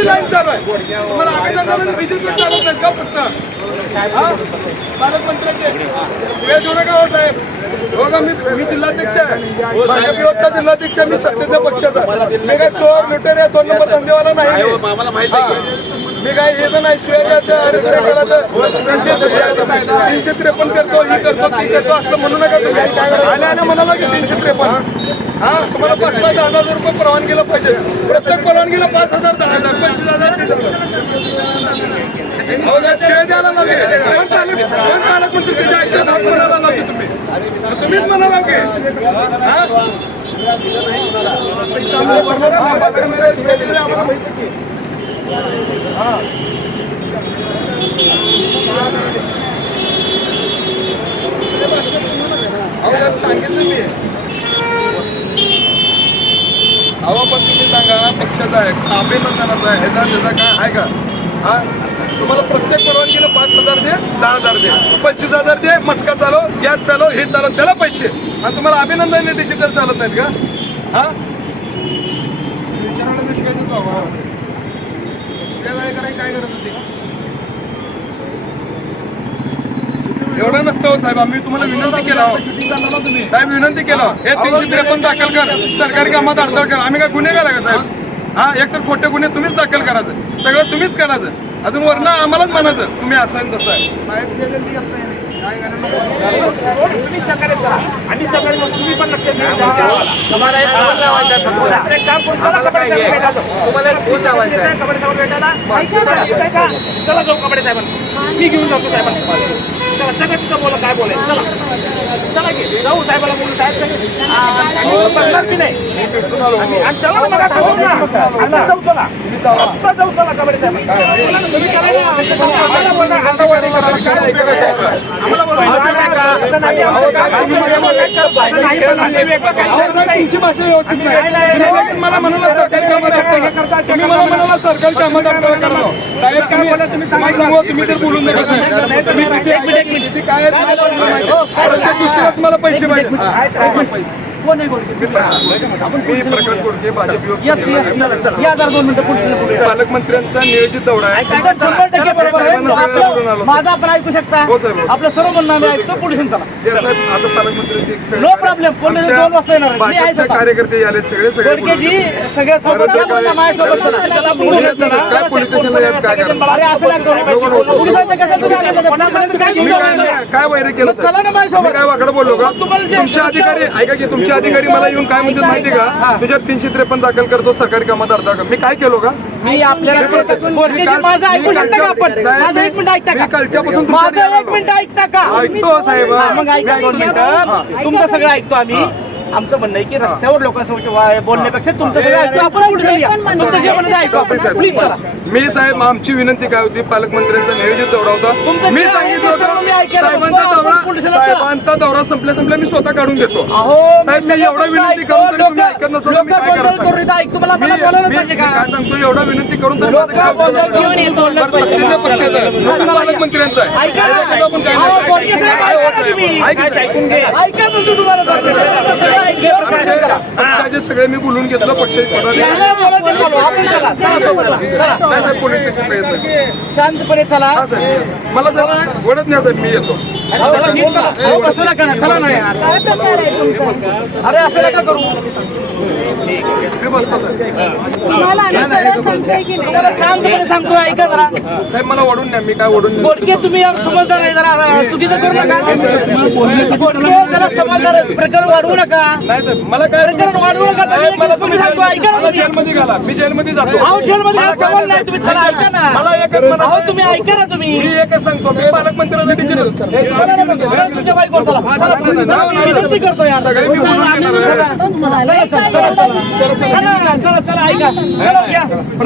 तुम्हाला चालत का फक्त. हा? पालकमंत्र्याचे हो साहेब. हो का मी मी जिल्हाध्यक्ष आहे. साहेब विरोधचा जिल्हाध्यक्ष आहे, मी सत्तेच्या पक्षाचा मी काय चोर लुटेर आहे दोन नंबर धंदेवाला नाही मी. काय नाही शिवाय तीनशे त्रेपन्न करतो ही करतो ती करतो असं म्हणू नका तुम्ही. म्हणाला की तीनशे त्रेपन्न. हा तुम्हाला पाच पाच दहा हजार रुपये परवानगीला पाहिजे. प्रत्येक परवानगीला पाच हजार दहा हजार पंचवीस हजार तीस हजार अहो, द्यायला लागले पण पालक पण पालकमंत्री तुझ्या आईच्या धाक म्हणायला लागले तुम्ही. तुम्हीच म्हणाला की हा? अहो साहेब, सांगितलं मी अहो पण तुम्ही पक्षाचा आहे अभिनंदनाचा आहे ह्याचा त्याचा काय आहे का? हा? तुम्हाला प्रत्येक परवानगीला पाच हजार दे दहा हजार दे पंचवीस हजार दे मटका चालव गॅस चालव हे चालव त्याला पैसे. आणि तुम्हाला अभिनंदन डिजिटल चालत नाहीत का? हा? विचारायला मी शिकायचं होतो वेळी करायला काय करत होती? एवढं नसतं हो साहेब आम्ही तुम्हाला विनंती केला. साहेब विनंती केलं. हे तीनशे त्रेपन्न दाखल कर. सरकारी कामात अडथळा कर. आम्ही काय गुन्हेगार आहे का साहेब? हा एक तर खोटे गुन्हे तुम्हीच दाखल करायचं सगळं तुम्हीच करायचं अजून वरनं आम्हालाच म्हणायचं तुम्ही असं तसं आहे तुम्ही सकाळी मग तुम्ही पण लक्ष द्या तुम्हाला एक लावायचा काम करू चला साहेब जाऊ. तुम्हाला एक फोन लावायचा आहे. कबड्डी साहेब भेटायला. चला जाऊ मी घेऊन जातो साहेबांना चला सगळं तिथं बोला काय बोलायचं चला चला की जाऊ साहेबाला बोलू साहेब सगळे. आ, आणि तो बसणार बी नाही आणि- चला ना आता जाऊ चला आता जाऊ चला कबड्डी साहेब. आम्हाला मला म्हणाला सरकारी कामात अडथळा. तुम्ही मला म्हणाला सरकारी कामात तुम्ही सांगा तुम्ही तर बोलून नका साहेब. तुम्ही किती- काय आहे? तुम्हाला माहिती आहे. पालकमंत्र्यांचा नियोजित दौरा आहे. शंभर टक्के बरोबर आहे. माझं आपण ऐकू शकता. हो हो. आपलं सर्व म्हणणं आम्ही ऐकतो. हे आता problem. कोणी आमच्या दोन वाजता येणार. कार्यकर्ते आले सगळे सगळे गोडकेजी सगळ्या सोबत माझ्यासोबत चला. पोलीस स्टेशनला? अरे असं नाही काय वैर केलं? चला ना माझ्यासोबत. काय वाकडं बोललो का? तुमचे अधिकारी ऐका की तुमचे अधिकारी मला येऊन काय म्हणतात माहिती का? तुझ्यात तीनशे त्रेपन्न दाखल करतो सरकारी कामात अर्धा का? मी काय केलो का? मी आपल्याला ऐकता का? कालच्यापासून तुमच्या माझं एक आलो. मिनिट ऐकता का? ऐकतो साहेब तुमचं सगळं ऐकतो आम्ही. आमचं म्हणणं आहे की रस्त्यावर लोकांसमोर बोलण्यापेक्षा तुमचं सगळं ऐकतो आपण पुढे जाऊया. तुमचं जे म्हणणं आहे ऐकू बापरे साहेब. प्लीज चला मी साहेब आमची विनंती काय होती पालकमंत्र्यांचा नियोजित दौरा होता तुमचं मी जे आहे सांगितलं ते सर्व मी होतं ऐकायला साहेबांचा बघतो. आपण दौरा पोलिसांना चला. साहेबांचा दौरा संपल्या संपल्या मी स्वतः काढून देतो अहो साहेब, मी एवढा विनंती करून तरी तुम्ही ऐकत नसतो मी काय करायचं? करून ऐक तुम्हाला मी मला बोलायला मी- पाहिजे मी का काय सांगतो एवढा विनंती करून तरी माझं काय लोकं उपयोग बोलतात, घेऊन येतो, नाही. बरं, सत्तेच्या पक्षाचा आहे. नोटीस पालकमंत्र्यांचा आहे ऐका ना. त्याच्यात आपण काय अहो, नाही. बोलके साहेब, काय ऐका होत ना आहे? तुम्ही. ऐका साहेब. ऐका म्हणतो तुम्हाला सगळं ऐकलं. पक्षाचे सगळे मी बोलून घेतलं पक्षाचे पोलीस स्टेशनला येत नाही. शांतपणे चला. मला जर वडत नाही साहेब मी येतो. अरे असं नका करू. शांतपणे सांगतो ऐका जरा साहेब मला ओढून द्या मी काय ओढून? बोडके तुम्ही यार समजदार आहे जरा चुकीचं करू नका बोडके जरा समजदार. प्रकरण वाढवू नका नाही साहेब मला काय प्रकरण वाढवू नका साहेब मला तुम्ही सांगतो ऐका ना मला तुम्ही. जेलमध्ये घाला मी जेलमध्ये जातो अहो जेलमध्ये सवाल नाही तुम्ही चला ऐका ना मला एकच म्हणा- अहो तुम्ही ऐका ना तुम्ही मी एकच सांगतो मी पालकमंत्र्यांसाठी. चला तुमच्या विनंती करतो यार सगळे मी बोलून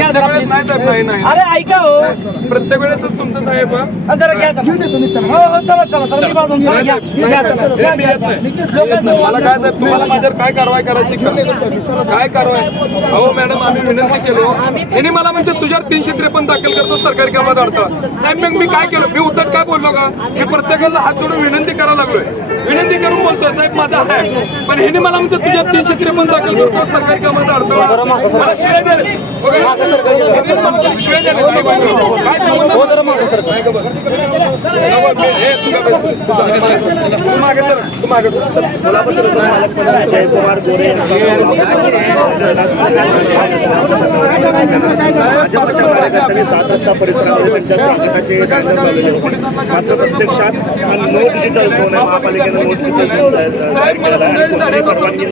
साहेब अरे ऐका हो. प्रत्येक वेळेसच तुमचं साहेब जरा घ्या. हो हो चला चला चला बाजून मला काय साहेब तुम्हाला माझ्यावर काय कारवाई करायची? काय कारवाई? हो मॅडम आम्ही विनंती केलो. यांनी मला म्हणजे तुझ्यावर तीनशे त्रेपन्न दाखल करतो सरकारी कामात अडथळा. साहेब मग मी काय केलं? मी उद्धट काय बोललो का? हे प्रत्येकाला हात जोडून विनंती करायला लागलोय. विनंती करून बोलतोय साहेब माझा आहे पण ह्याने मला म्हणतो तुझ्या तीनशे त्रेपन्न दाखल करतो सरकारी कामाचा अडथळा मला शिवाय द्याले ह्याने मला तरी शिवाय द्याले काय संबंध? नाही का बरं? नको, मी- हे, तू का बस? तू मागे सर तू मागे सर भाजपच्या कार्यकर्त्यांनी सात रस्ता परिसरामध्ये त्यांच्या स्वागताचे मात्र प्रत्यक्षात हा डिजिटल झोन आहे? महापालिकेनं डिजिटल परवानगी